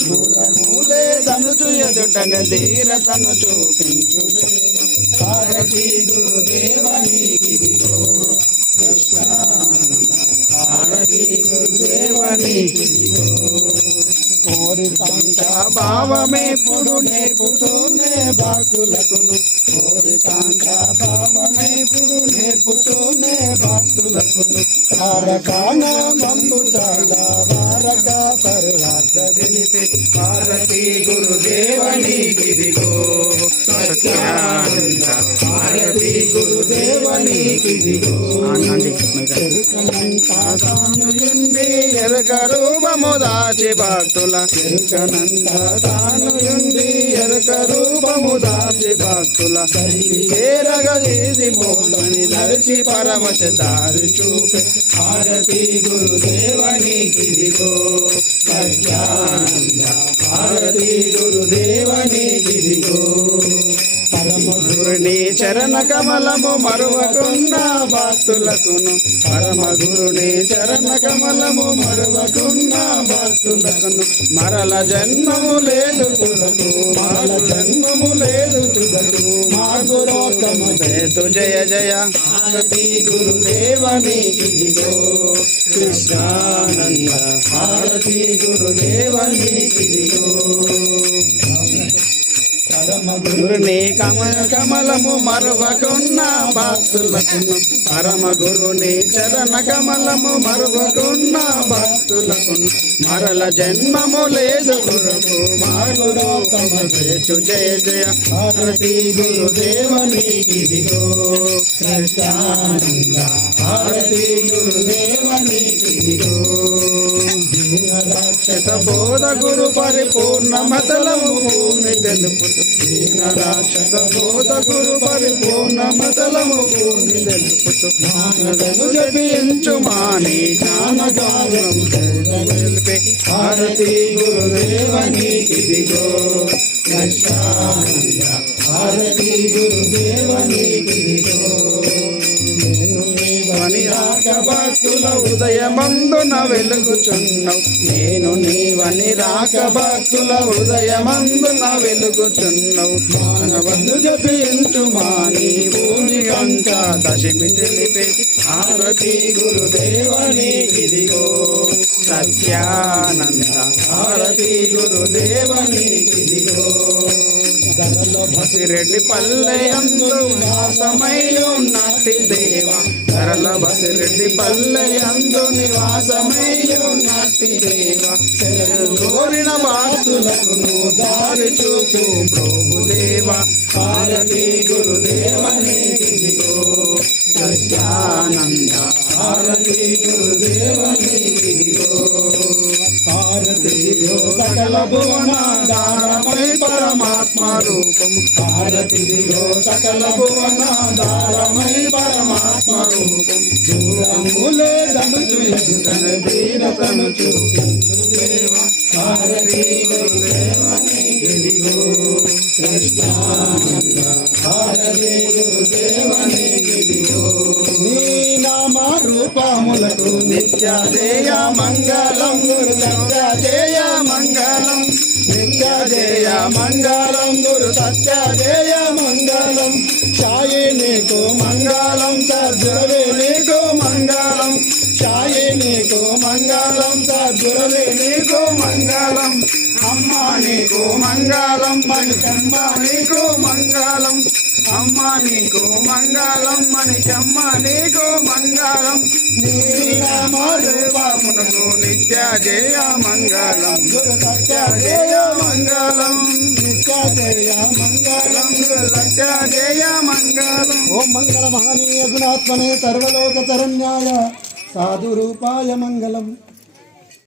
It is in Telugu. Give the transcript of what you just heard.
దూరములేదనుచు ఎదుటన ధీరతను చూపించు భారతీ గురుదేవనీకిదిగో భారతీ గురుదేవనీకిదిగో కోరికాంత నేర్పుతూనే భక్తులకును. కోరికాంత భావమేప్పుడు నేర్పుతూనే భక్తులకును. తారకాన మంబు చాలా వారక తరువాత తెలిపి భారతీ గురుదేవని గిరిగో సత్యానంద భారతీ గురుదేవని రూపము దాచి భక్తుల ఎరుకనంత తానుయుండి ఎరుక రూపము దాచి భక్తుల చేరగలేది మోమని దర్శి పరమశ దారి చూపే భారతీ గురుదేవని గిరిగో సత్యానంద భారతీ గురుదేవని గిరిగో పరమగురుని చరణ కమలము మరువకున్న భక్తులకును పరమగురుని చరణ కమలము మరువకున్న భక్తులకును మరల జన్మము లేదు తులకు మరల జన్మము లేదు తులకు మా గురోత్తమ జయతు జయ జయ. భారతి గురుదేవని కృష్ణానంద భారతి గురుదేవని గిరిగో గురుని కమల కమలము మరువకున్న భక్తులకు పరమ గురుని చరణ కమలము మరువకున్న భక్తులకు మరల జన్మము లేదు గురుకు చేచు జయ జయ. భారతి గురుదేవని గిరిగో కృష్ణానంద. భారతి గురుదేవని గిరిగో రాక్షస బోధ గురు పరిపూర్ణ మతలము భూమి తెలుపుతూ దీన రాక్షస బోధ గురు పరిపూర్ణ మతలము భూమి తెలుపుతూ జ్ఞానదను జపించు మాని జ్ఞానగానం తెలిపి భారతి గురుదేవని ఇదిగో భారతి గురుదేవని ఇదిగో భక్తుల హృదయమందున వెలుగుచున్నావు. నేను నీవని రాక భక్తుల హృదయమందున వెలుగుచున్నావు. మానవను జపించు మాని భూమి గంట దశమి తెలిపే ఆరతి గురుదేవని ఇదిగో సత్యానంద. ఆరతి గురుదేవని ఇదిగో బసిరెడ్డి పల్లెయందు వాసమయ్యు దేవ. ధరల బసిరెడ్డి పల్లెయందు నివాసమయ్యు నాటి దేవ. కోరిన భక్తులకు దారి చూపు ప్రభుదేవ భారతి గురుదేవని గిరిగో సత్యానంద భారతి గురు భారతి సకల భువన పరమాత్మ రూపం భారతి దిగో సకల భువన పరమాత్మ రూపం దూరములే దనుచు ఎదుటన దీనతను చూపించు దేవ గిరిగో గిరిగో నిత్య జయ మంగళం గురు సత్య జయ మంగళం నిత్య జయ మంగళం గురు సత్య జయ మంగళం సాయి నీకు మంగళం సద్గురవే నీకు మంగళం సాయి నీకు మంగళం సద్గురవే నీకు నీకు మంగళం మణికమ్మ నీకు మంగళం. అమ్మ నీకు మంగళం మణికమ్మ నీకు మంగళం. నీ నామదేవమునకు నిత్య జయ మంగళం. సత్య జయ మంగళం. నిత్య జయ మంగళం. సత్య జయ మంగళం. ఓం మంగళ మహనీయ గుణాత్మనే సర్వలోక శరణ్యాయ సాధు రూపాయ మంగళం.